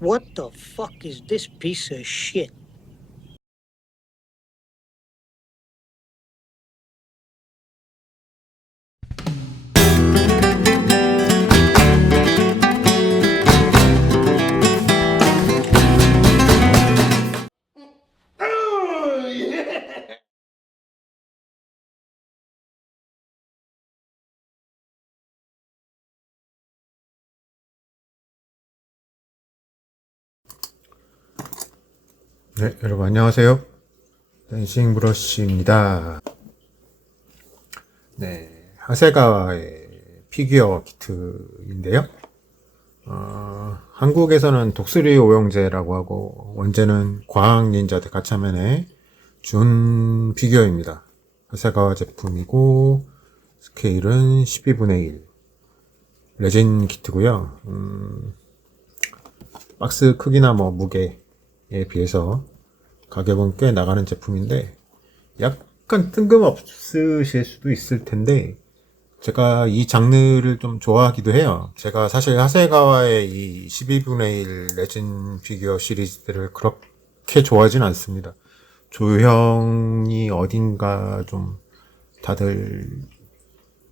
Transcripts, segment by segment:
What the fuck is this piece of shit? 네, 여러분 안녕하세요. 댄싱 브러쉬입니다. 네, 하세가와의 피규어 키트인데요. 한국에서는 독수리 오형제라고 하고 원제는 과학 닌자 데카차면의 준 피규어입니다. 하세가와 제품이고 스케일은 12분의 1 레진 키트고요. 박스 크기나 뭐 무게에 비해서 가격은 꽤 나가는 제품인데 약간 뜬금없으실 수도 있을 텐데 제가 이 장르를 좀 좋아하기도 해요. 제가 사실 하세가와의 이 12분의 1 레진 피규어 시리즈들을 그렇게 좋아하진 않습니다. 조형이 어딘가 좀 다들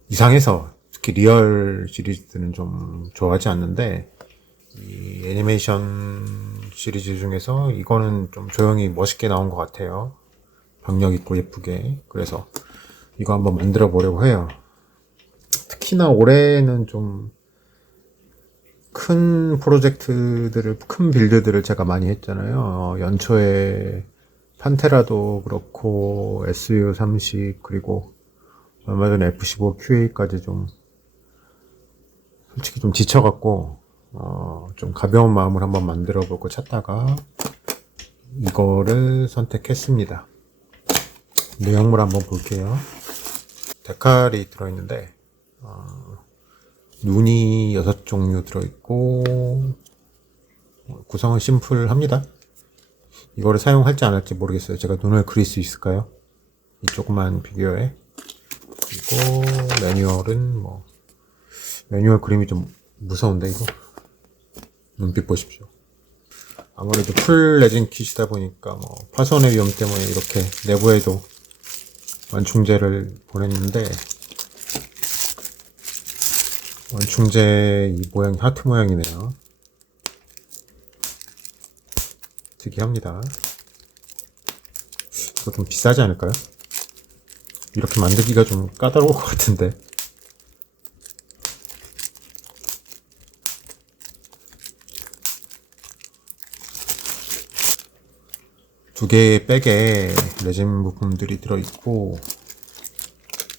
이상해서 특히 리얼 시리즈들은 좀 좋아하지 않는데 이 애니메이션 시리즈 중에서 이거는 좀 조형이 멋있게 나온 것 같아요. 박력 있고 예쁘게. 그래서 이거 한번 만들어 보려고 해요. 특히나 올해는 좀 큰 프로젝트들을, 큰 빌드들을 제가 많이 했잖아요. 연초에 판테라도 그렇고, SU30, 그리고 얼마 전에 F15QA까지 좀, 솔직히 좀 지쳐갖고, 좀 가벼운 마음을 한번 만들어 보고 찾다가, 이거를 선택했습니다. 내용물 한번 볼게요. 데칼이 들어있는데, 눈이 6종류 들어있고 구성은 심플합니다. 이거를 사용할지 안 할지 모르겠어요. 제가 눈을 그릴 수 있을까요? 이 조그만 피규어에. 그리고 매뉴얼은 뭐 매뉴얼 그림이 좀 무서운데 이거 눈빛 보십시오. 아무래도 풀 레진 킷이다 보니까 뭐 파손의 위험 때문에 이렇게 내부에도 완충제를 보냈는데 완충제 이 모양이 하트 모양이네요. 특이합니다. 이거 좀 비싸지 않을까요? 이렇게 만들기가 좀 까다로울 것 같은데. 두 개의 백에 레진 부품들이 들어있고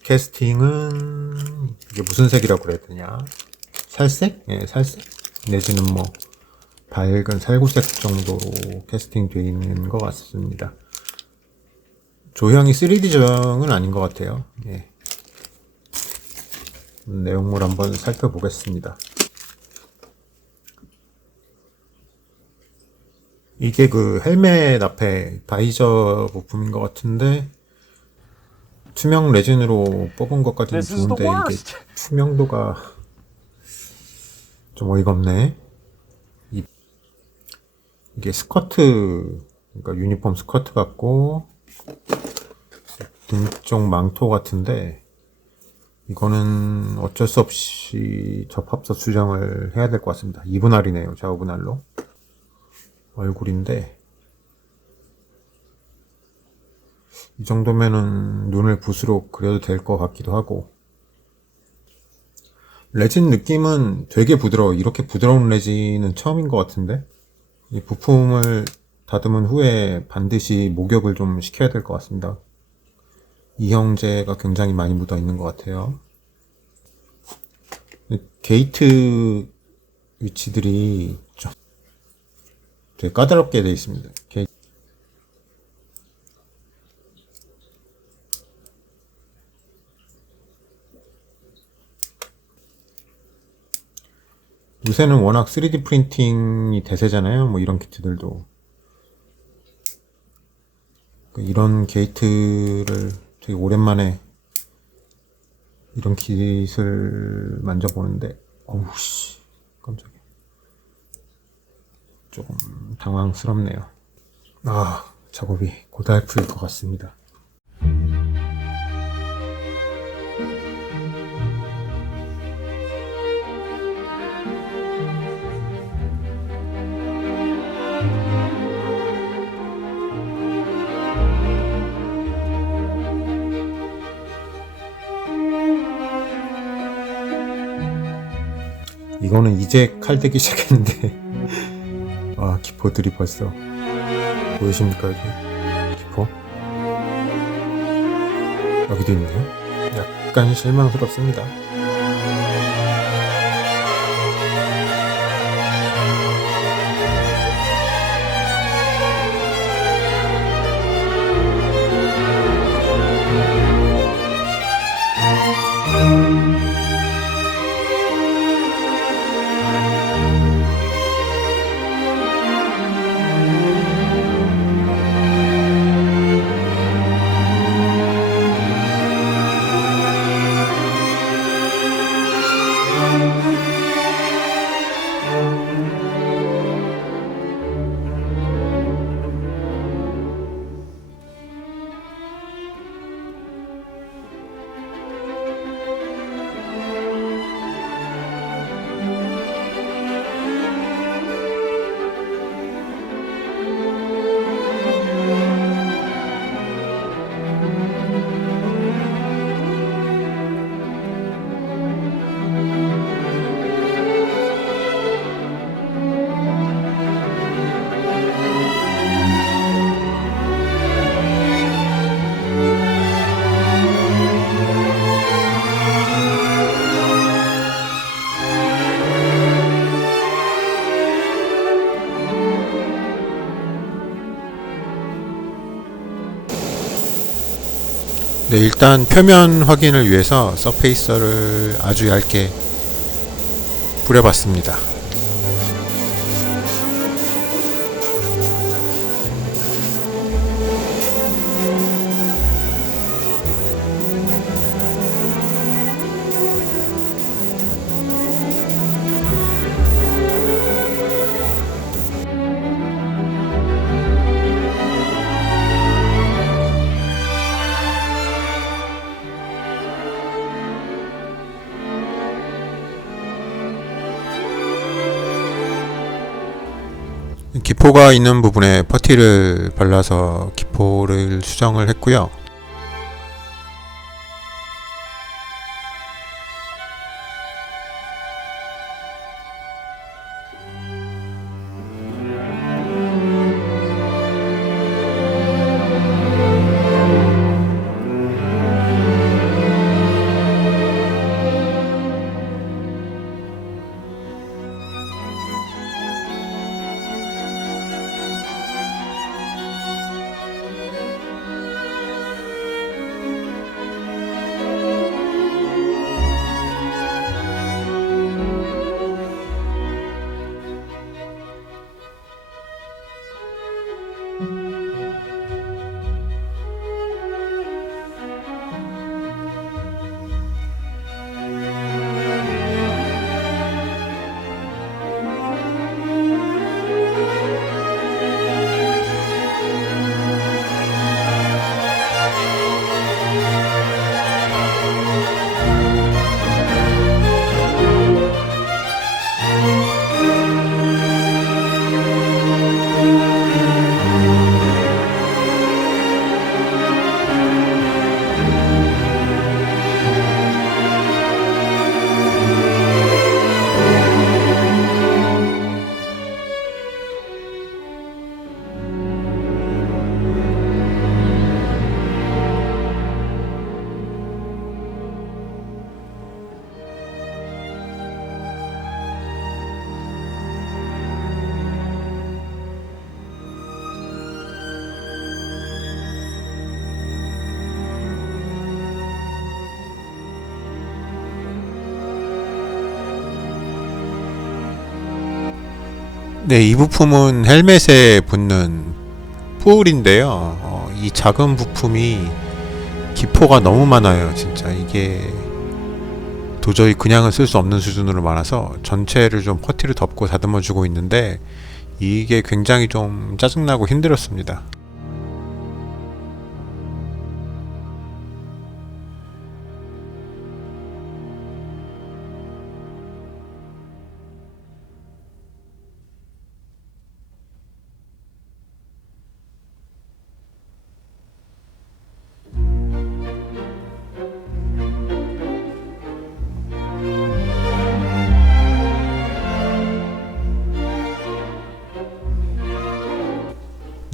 캐스팅은 이게 무슨 색이라고 그래야 되냐? 살색? 예, 살색? 내지는 뭐 밝은 살구색 정도로 캐스팅 되어 있는 것 같습니다. 조형이 3D 조형은 아닌 것 같아요. 예. 내용물 한번 살펴보겠습니다. 이게 그 헬멧 앞에 바이저 부품인 것 같은데 투명 레진으로 뽑은 것까지는 좋은데 이게 투명도가 좀 어이가 없네. 이게 스커트, 그러니까 유니폼 스커트 같고 등 쪽 망토 같은데 이거는 어쩔 수 없이 접합서 수정을 해야 될 것 같습니다. 2분할이네요. 좌우 분할로. 얼굴인데 이 정도면은 눈을 붓으로 그려도 될 것 같기도 하고 레진 느낌은 되게 부드러워. 이렇게 부드러운 레진은 처음인 것 같은데 이 부품을 다듬은 후에 반드시 목욕을 좀 시켜야 될 것 같습니다. 이형제가 굉장히 많이 묻어 있는 것 같아요. 게이트 위치들이 좀 되게 까다롭게 되어 있습니다. 요새는 워낙 3D 프린팅이 대세잖아요. 뭐 이런 키트들도. 이런 게이트를 되게 오랜만에 이런 킷을 만져보는데 어우 씨, 깜짝이야. 조금 당황스럽네요. 아, 작업이 고달플 것 같습니다. 이거는 이제 칼대기 시작했는데 와, 기포들이 벌써 보이십니까? 여기 기포 여기도 있네요. 약간 실망스럽습니다. 네, 일단 표면 확인을 위해서 서페이서를 아주 얇게 뿌려봤습니다. 기포가 있는 부분에 퍼티를 발라서 기포를 수정을 했고요. 네, 이 부품은 헬멧에 붙는 뿔인데요. 이 작은 부품이 기포가 너무 많아요. 진짜 이게 도저히 그냥은 쓸 수 없는 수준으로 많아서 전체를 좀 퍼티를 덮고 다듬어 주고 있는데 이게 굉장히 좀 짜증나고 힘들었습니다.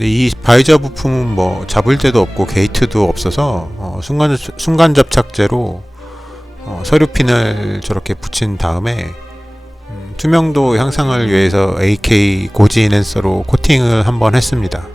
근데 이 바이저 부품은 뭐 잡을 데도 없고 게이트도 없어서 순간 접착제로 서류핀을 저렇게 붙인 다음에 투명도 향상을 위해서 AK 고지 인핸서로 코팅을 한번 했습니다.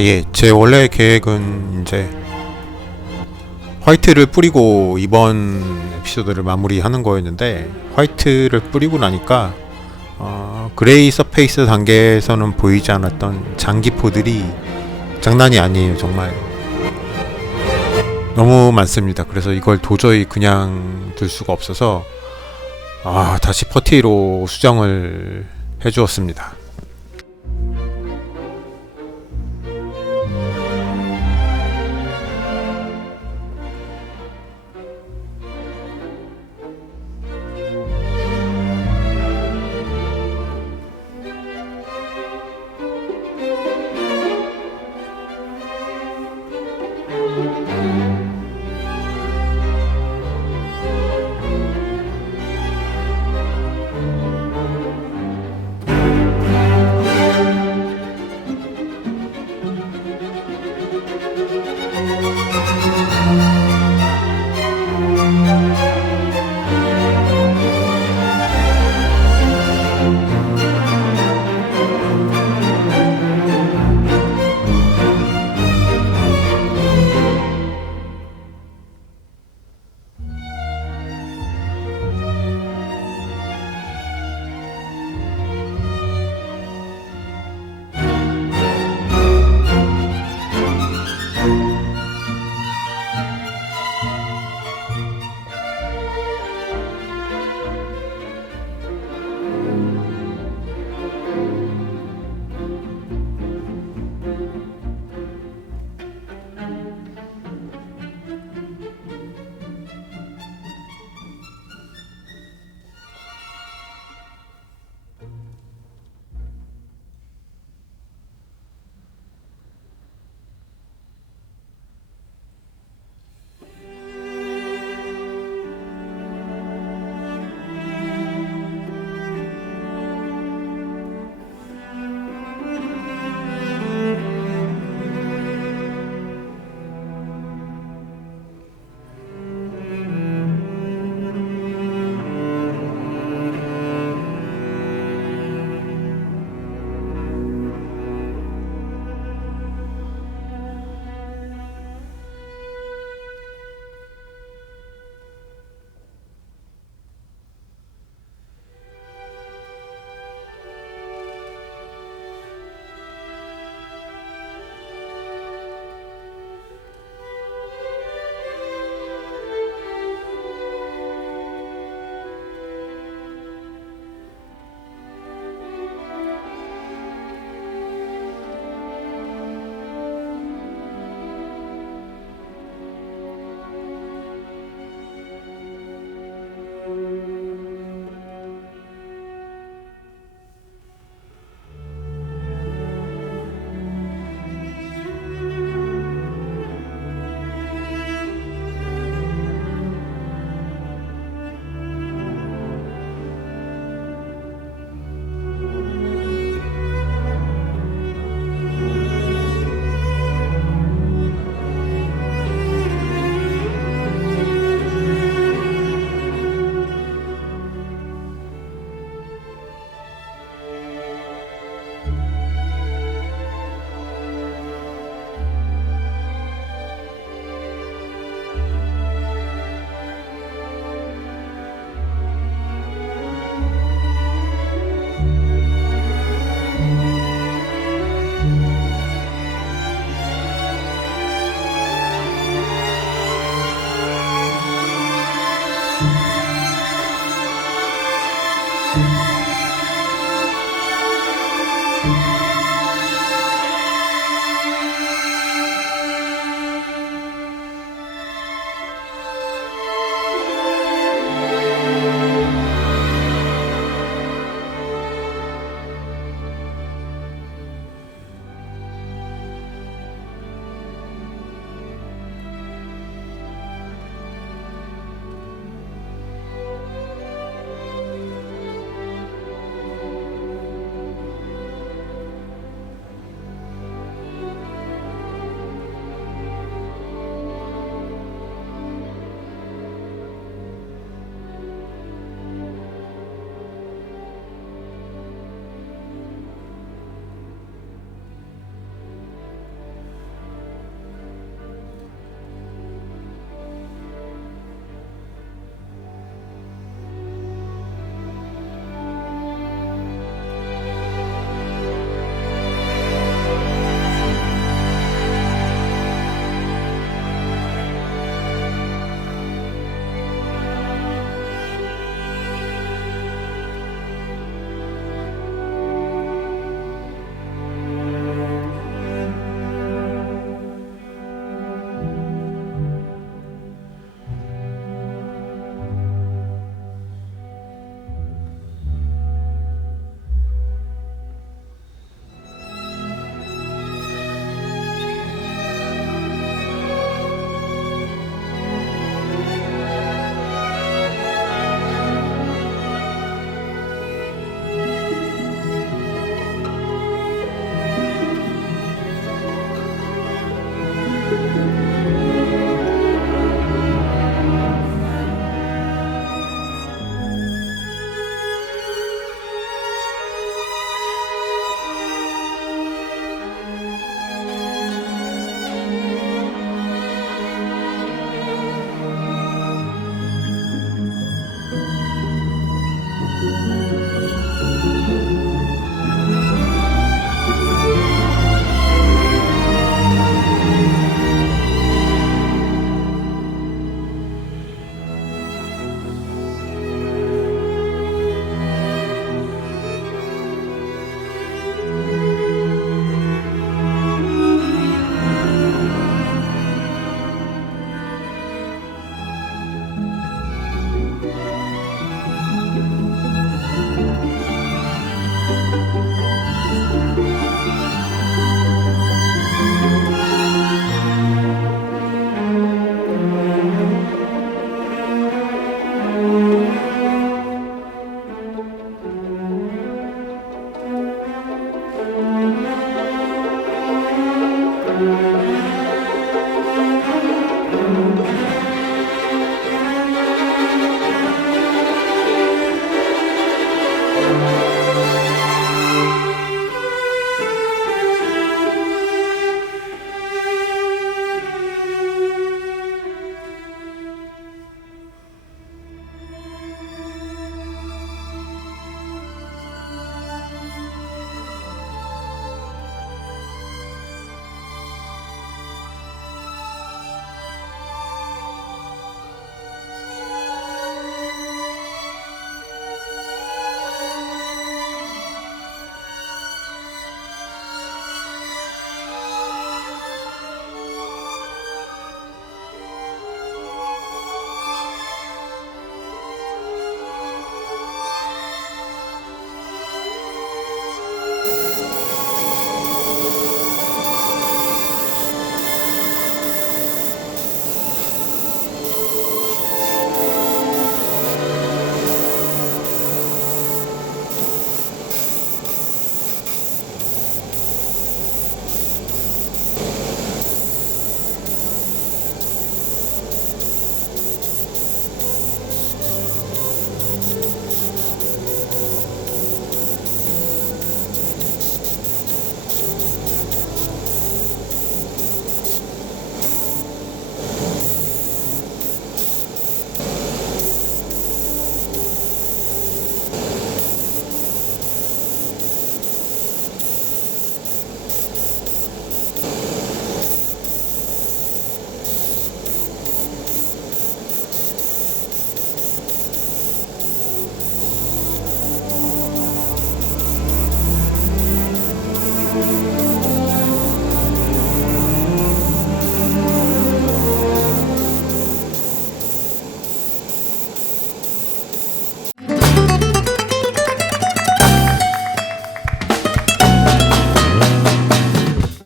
예. 제 원래 계획은 이제 화이트를 뿌리고 이번 에피소드를 마무리하는 거였는데 화이트를 뿌리고 나니까 그레이 서페이스 단계에서는 보이지 않았던 장기포들이 장난이 아니에요. 정말 너무 많습니다. 그래서 이걸 도저히 그냥 둘 수가 없어서 다시 퍼티로 수정을 해주었습니다.